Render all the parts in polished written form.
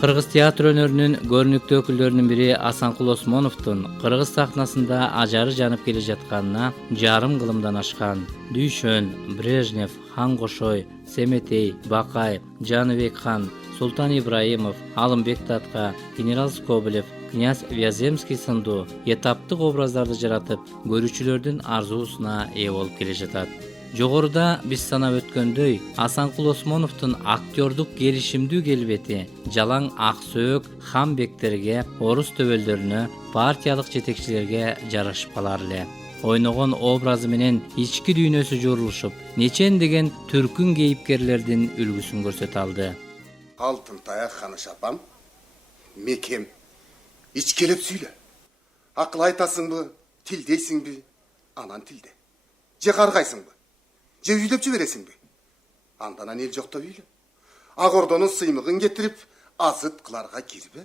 Кыргыз театр өнөрүнүн көрүнүктүү өкүлдөрүнүн бири Асанкул Осмоновдун кыргыз сахнасында ажары жанып келе жатканына жарым кылымдан ашкан. Дүйшөн, Брежнев, Хан Кошой, Семетей, Бакай, Жаныбек хан, Султан Ибраимов, Алымбек Татка, генерал Скобелев, князь Вяземский сындуу этаптык образдарды жаратып, көрүүчүлөрдүн арзуусуна ээ болуп келе жатат. Жогоруда биз санап өткөндөй, Асанкул Осмоновдун актердук келишимдүү келбети жалаң ак сөөк хан бектерге, орус төбөлдөрүнө, партиялык жетекчилерге жарашып калар эле. Ойногон образы менен ички дүйнөсү жорулушуп, нечендеген түркүн кейипкерлердин үлгүсүн көрсөтө алды. Алтын таяк ханыш апам, мекем, ичкелеп сүйлө. Акыл айтасыңбы, тилдейсиңби, анан тилде. Же каргайсыңбы? Же үйлөп жибересиңби? Андан эл жоктоп үйлө. Ак Ордонун сыймыгын кетирип, азыт кыларга кирбе.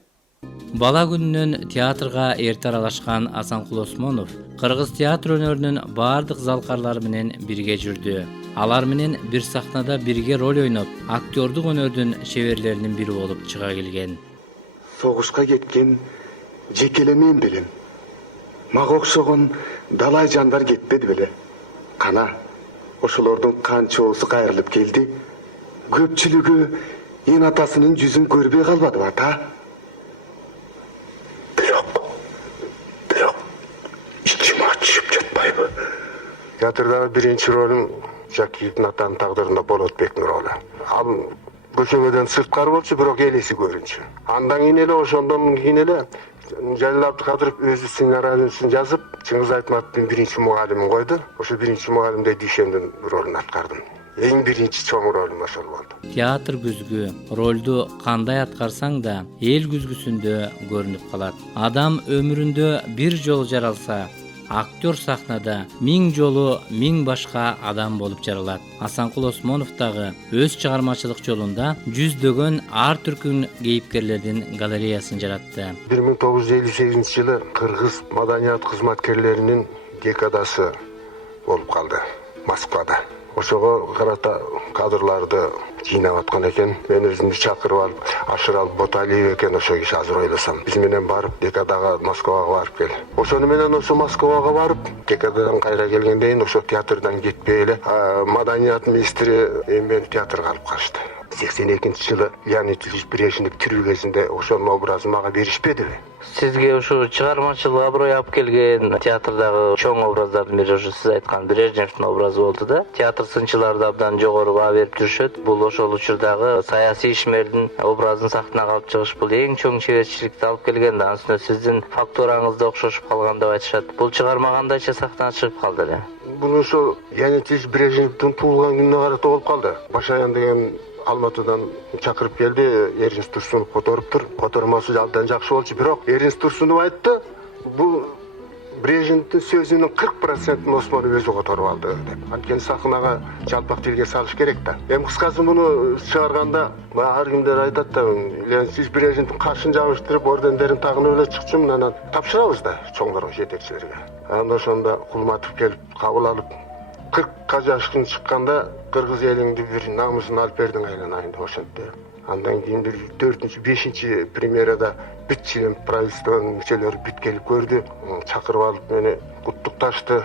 Бала күнүнөн театрга эрте аралашкан Асанкул Осмонов кыргыз театр өнөрүнүн бардык залкарлары менен бирге жүрдү. Алар менен бир сахнада бирге роль ойноп, актердук өнөрдүн шеберлеринин бири болуп чыга келген. Согушка кеткен жекеле мен белем. Мага окшогон далай жандар кетпеди беле. Кана, ошолордун канчоосу кайрылып келди. Көпчүлүгү эн атасынын жүзүн көрбөй калбадыбы ата? Бирок, ичим ачып жатпайбы? Театрдагы биринчи ролум Жакиевдин атанын тагдырында Болот Бекнуралы. Ал көчөмөдөн сырткары болчу, бирок элеси көрүнчү. Андан кийин эле ошондон кийин эле Жалил Абдыкадыров өзү сценарийсин жазып, Чыңгыз Айтматовдун биринчи мугалимин койду. Ошо биринчи мугалимде Дүйшөндүн ролун аткардым. Эң биринчи чоң ролум ошол болду. Театр күзгү ролду кандай аткарсаң да эл күзгүсүндө көрүнүп калат. Адам өмүрүндө бир жолу жаралса, актер сахнада 1000 жолу 1000 башка адам болуп жаралат. Асанкул Осмонов дагы өз чыгармачылык жолунда жүздөгөн ар түркүн кейипкерлердин галереясын жаратты. 1958-жылы Кыргыз маданият кызматкерлеринин декадасы болуп калды Москвада. Ошого карата кадрларды жыйнап аткан экен. Мен өзүмдү чакырып алып, Ашырал Боталиев экен ошо киши азыр ойлосом. Биз менен барып, декадага Москвага барып кел. Ошону менен ошо Москвага барып, декададан кайра келгенден кийин ошо театрдан кетпей эле маданият министри мени театрга алып калышты. 82-жылы Леонид Ильич Брежнев тирүү кезинде ошонун образын мага беришпедиби? Сизге ушу чыгармачылык аброй алып келген театрдагы чоң образдардын бири ошо сиз айткан Брежневдин образы болду да. Театр сынчылары да абдан жогору баа берип жүрүшөт. Бул ошол учурдагы саясий ишмердин образын сахнага алып чыгыш бул эң чоң чеберчиликти алып келген да. Анын сиздин фактураңыз да окшошуп калган деп айтышат. Бул чыгарма кандайча сахнага чыгып калды эле? Бул ошо Леонид Ильич Брежневдин туулган күнүнө карата болуп калды. Башаян деген Алматыдан чакырып келди, Эринс Турсунов которуптур. Котормосу абдан жакшы болчу, бирок Эринс Турсунов айтты, бул Брежневдин сөзүнүн 40%-ын Осмонов өзү которуп алды деп. Анткени сахнага жалпак тилге салыш керек да. Эми кыскасы муну чыгарганда ар кимдер айтат да, Леонид Ильич Брежневдин кашын жабыштырып, ордендерин тагынып эле чыкчумун, анан тапшырабыз да чоңдорго, жетекчилерге. Анан ошондо Кулматов келип кабыл алып 40 жашкын чыкканда кыргыз элиңди бир намысын алып бердиң айланайын деп ошентти. Андан кийин бир 4-5 премьерада бүт член правительствонун мүчөлөрү бүт келип көрдү. Чакырып алып мени куттукташты.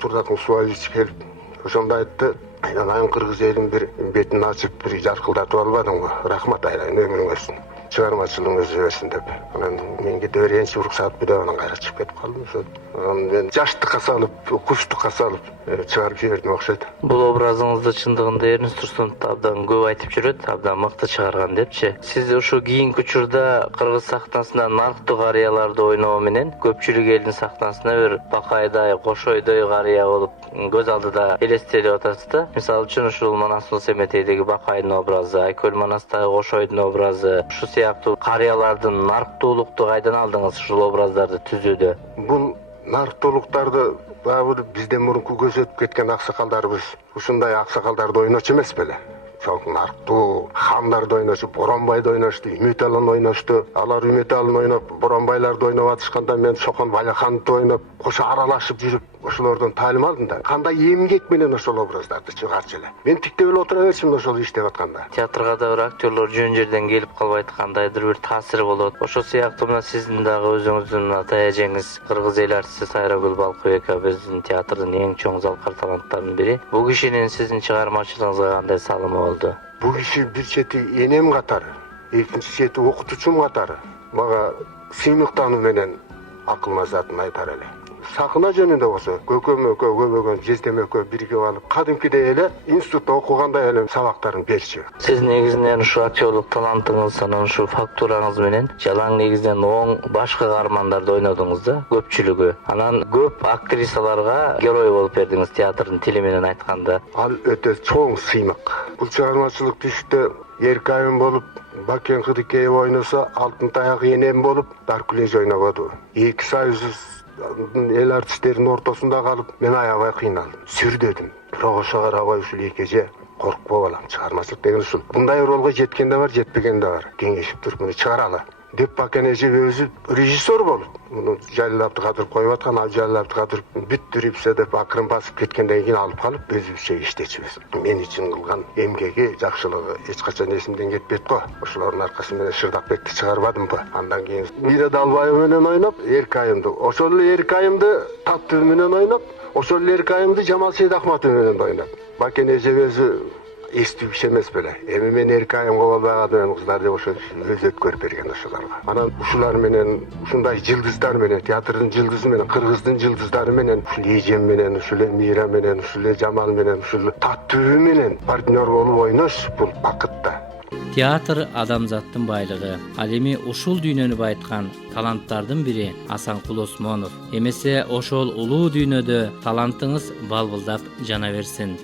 Турдакын Суалич келип ошондо айтты, айланайын кыргыз элин бир бетин ачып бир жаркылдатып албадыңбы? Рахмат айлайын, өмүрүң өссүн. Чыгармачылыгыңыз өссүн деп. Анан мен кете берейинчи уруксат деп анан кайра чыгып кетип калдым. Анан мен жаштыкка салып, куштукка салып чыгарып жибердим окшойт. Бул образыңызды чындыгында Эринс Турсунов абдан көп айтып жүрөт, абдан мыкты чыгарган депчи. Сиз ушу кийинки учурда кыргыз сахнасында нарктуу карыяларды ойноо менен көпчүлүк элдин сахнасына бир Бакайдай, Кошойдой карыя болуп көз алдыда элестелип атасыз да. Мисалы үчүн ушул Манасыл Семетейдеги Бакайдын образы, Айкөл Манастагы Кошойдун образы, ушу сыяктуу карыялардын нарктуулукту кайдан алдыңыз ушул образдарды түзүүдө? Бул нарктуулуктарды баары бизден мурунку көзөтүп кеткен аксакалдарыбыз ушундай аксакалдарды ойночу эмес беле? Чоң нарктуу хандарды ойночу, Боронбайды ойношту, Үмүталын ойношту. Алар Үмүталын ойноп, Боронбайларды ойноп атышканда мен Чокон Валихановду ойноп, кошо аралашып жүрүп ошолордон таалим алдым да кандай эмгек менен ошол образдарды чыгарчу эле. Мен тиктеп эле отура берчүмүн ошол иштеп атканда. Театрга да бир актерлор жөн жерден келип калбайт, кандайдыр бир таасири болот. Ошол сыяктуу мына сиздин дагы өзүңүздүн ата эжеңиз кыргыз эл артисти Сайрагүл Балкыбекова биздин театрдын эң чоң залкар таланттарынын бири. Бул кишинин сиздин чыгармачылыгыңызга кандай салымы болду? Бул киши бир чети энем катары, экинчи чети окутуучум катары мага сыймыктануу менен акыл мазатын айтар эле. Сахна жөнүндө болсо көкөм экөө көбөгөн жездем экөө бирге алып кадимкидей эле институтта окугандай эле сабактарын берчү. Сиз негизинен ушу актерлук талантыңыз, анан ушу фактураңыз менен жалаң негизден оң башкы каармандарды ойнодуңуз да, көпчүлүгү. Анан көп актрисаларга герой болуп бердиңиз театрдын тили менен айтканда. Ал өтө чоң сыймык. Бул чыгармачылык түштө Эркайым болуп, Бакен Кыдыкеев ойносо, Алтын Таяк энем болуп, Даркулеж ойнободу. Эки союз эл артисттеринин ортосунда калып, мен аябай кыйналдым, сүрдөдүм. Бирок ошо карабай ушул экеже коркпой балам, чыгармачылык деген ушул. Мындай ролго жеткен да бар, жетпеген да бар. Кеңешип туруп муну чыгаралы деп Бакен эже өзү режиссер болуп, муну Жалил Абдыкадыров коюп аткан, Жалил Абдыкадыров бүттү репсе деп акырын басып кеткенден кийин алып калып өзүбүзчө иштечүбүз. Мен үчүн кылган эмгеги, жакшылыгы эч качан эсимден кетпейт го. Ошолордун аркасы менен Шырдакбекти чыгарбадымбы? Андан кийин Мира Далбаева менен ойноп, Эркайымды, ошол эле Эркайымды Таттуу менен ойноп, ошол эле Эркайымды Жамал Сейдахматов менен ойноп. Бакен эже өзү эстүү киши эмес беле. Эми мен Эркайымга болбаган менен кыздар деп ошо өз өткөрүп берген ошолорго. Анан ушулар менен, ушундай жылдыздар менен, театрдын жылдызы менен, кыргыздын жылдыздары менен, ушул Эжем менен, ушул Мира менен, ушул Жамал менен, ушул Таттуу менен партнер болуп ойнош бул бакыт да. Театр адамзаттын байлыгы. Ал эми ушул дүйнөнү байыткан таланттардын бири Асанкул Осмонов. Эмесе ошол улуу дүйнөдө талантыңыз балбылдап жана берсин.